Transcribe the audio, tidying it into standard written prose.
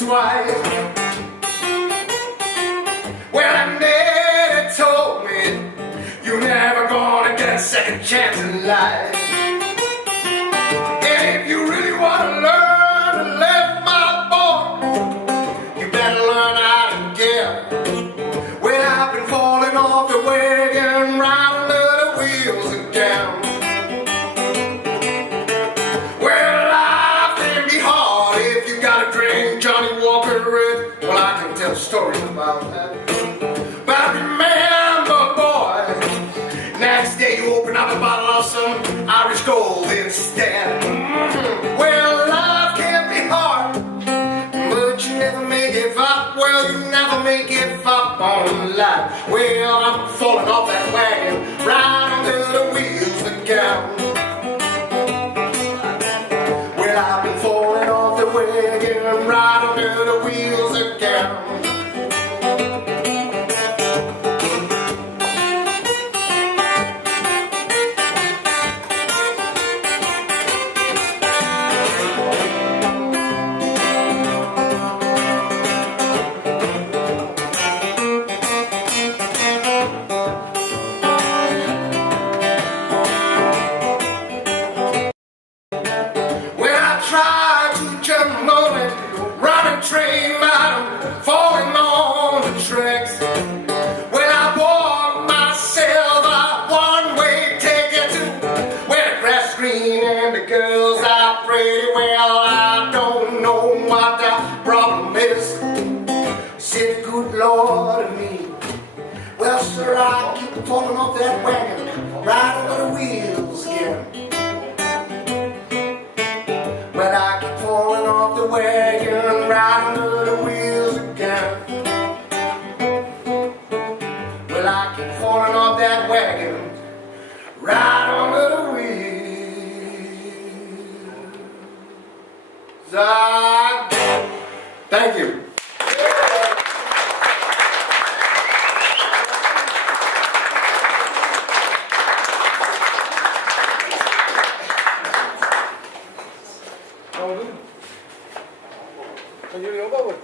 twice. Well, and Daddy told me you're never gonna get a second chance in life. And if you really wanna learn to live, my boy, you better learn how to give. Well, I've been falling off the wagon right under the wheels again. Well, life can be hard if you gotta drink Johnny Walker Red. Well, I can tell stories about that. But remember, boy, next day you open up a bottle of some Irish Gold instead. Well, life can be hard, but you never may give up. Well, you never may give up on life. Well, I'm falling off that wagon right under the wheels again. Well, I've been falling off the wagon right under the wheels again. Try to jump on it, run a train bottom, falling on the tracks. Well, I bought myself a one-way ticket to where the grass is green and the girls are pretty. Well, I don't know what the problem is. Said, good Lord to me. Well, sir, I keep falling off that wagon, right under the wheels again. But I keep falling off the wagon, right under the wheels again. Well, I keep falling off that wagon, right under the wheels again. Thank you. Gaan jullie ook over?